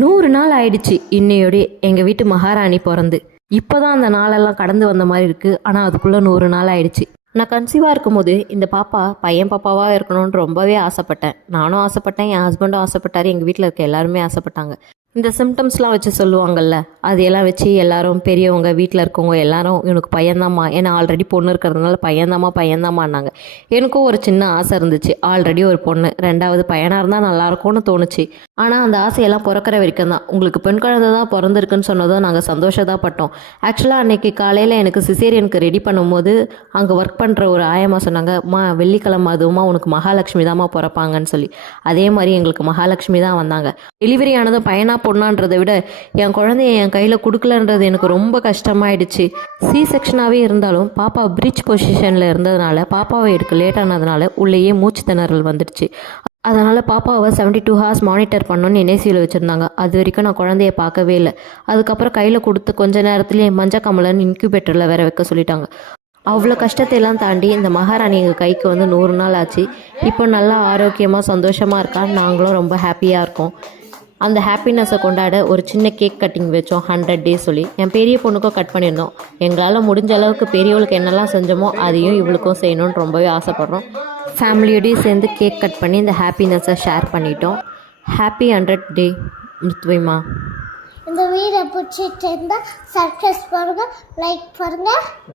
100 நாள் ஆயிடுச்சு இன்னையோட எங்கள் வீட்டு மகாராணி பிறந்து. இப்போ தான் அந்த நாளெல்லாம் கடந்து வந்த மாதிரி இருக்குது. ஆனால் அதுக்குள்ளே 100 நாள் ஆயிடுச்சு. நான் கன்சீவாக இருக்கும்போது இந்த பாப்பா பையன் பாப்பாவாக இருக்கணும்னு ரொம்பவே ஆசைப்பட்டேன். நானும் ஆசைப்பட்டேன், என் ஹஸ்பண்டும் ஆசைப்பட்டார், எங்கள் வீட்டில் இருக்க எல்லாருமே ஆசைப்பட்டாங்க. இந்த சிம்டம்ஸ்லாம் வச்சு சொல்லுவாங்கள்ல, அதையெல்லாம் வச்சு எல்லாரும் பெரியவங்க வீட்டில் இருக்கவங்க எல்லாரும் இவனுக்கு பையன்தாம்மா, ஏன்னா ஆல்ரெடி பொண்ணு இருக்கிறதுனால பையன்தாம்மான்னாங்க. எனக்கும் ஒரு சின்ன ஆசை இருந்துச்சு. ஆல்ரெடி ஒரு பொண்ணு, 2வது பையனாக இருந்தால் நல்லாயிருக்கும்னு தோணுச்சு. ஆனால் அந்த ஆசையெல்லாம் பிறக்கிற வரைக்கும் தான். உங்களுக்கு பெண் குழந்தை தான் பிறந்திருக்குன்னு சொன்னதும் நாங்கள் சந்தோஷப்பட்டோம். ஆக்சுவலாக அன்றைக்கி காலையில் எனக்கு சிசேரியனுக்கு ரெடி பண்ணும்போது அங்கே ஒர்க் பண்ணுற ஒரு ஆயம்மா சொன்னாங்க, வெள்ளிக்கிழமை அதுவுமா உனக்கு மகாலட்சுமி தாம்மா பிறப்பாங்கன்னு சொல்லி. அதே மாதிரி எங்களுக்கு மகாலட்சுமி தான் வந்தாங்க. டெலிவரி ஆனதும் பையனா பொண்ணான்றதை விட என் குழந்தைய என் கையில் கொடுக்கலன்றது எனக்கு ரொம்ப கஷ்டமாயிடுச்சு. சி செக்ஷனாகவே இருந்தாலும் பாப்பா பிரிட்ஜ் பொசிஷனில் இருந்ததுனால பாப்பாவை எடுக்க லேட் ஆனதுனால உள்ளேயே மூச்சு திணறல் வந்துடுச்சு. அதனால் பாப்பாவை 72 ஹார்ஸ் மானிட்டர் பண்ணணுன்னு என்ஐசியில் வச்சுருந்தாங்க. அது வரைக்கும் நான் குழந்தைய பார்க்கவே இல்லை. அதுக்கப்புறம் கையில் கொடுத்து கொஞ்ச நேரத்துலேயே மஞ்சக்கமலன் இன்க்யூபேட்டரில் வேற வைக்க சொல்லிட்டாங்க. அவ்வளோ கஷ்டத்தையெல்லாம் தாண்டி இந்த மகாராணி எங்கள் கைக்கு வந்து 100 நாள் ஆச்சு. இப்போ நல்லா ஆரோக்கியமாக சந்தோஷமாக இருக்கா. நாங்களும் ரொம்ப ஹாப்பியாக இருக்கோம். அந்த ஹாப்பினஸை கொண்டாட ஒரு சின்ன கேக் கட்டிங் வச்சோம், 100 டேஸ் சொல்லி. என் பெரிய பொண்ணுக்கும் கட் பண்ணியிருந்தோம். எங்களால் முடிஞ்ச அளவுக்கு பெரியவளுக்கு என்னெல்லாம் செஞ்சோமோ அதையும் இவளுக்கும் செய்யணும்னு ரொம்பவே ஆசைப்பட்றோம். ஃபேமிலியோடய சேர்ந்து கேக் கட் பண்ணி இந்த ஹாப்பினஸை ஷேர் பண்ணிட்டோம். ஹாப்பி 100th டே மிருத்விமா. இந்த வீடியோ பிடிச்சிட்டு இருந்தால் சப்ஸ்கிரைப் பண்ணுங்கள், லைக் பண்ணுங்கள்.